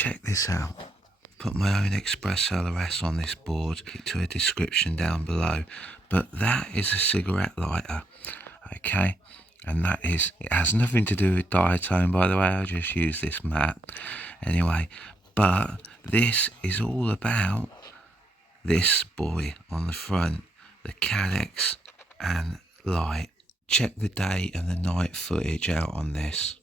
check this out. Put my own EXPRESSLRS on this board, get to a description down below. But that is a cigarette lighter, okay? And that is, it has nothing to do with diatone, by the way. I just use this mat anyway. But this is all about this boy on the front, the Caddx and Lite. Check the day and the night footage out on this.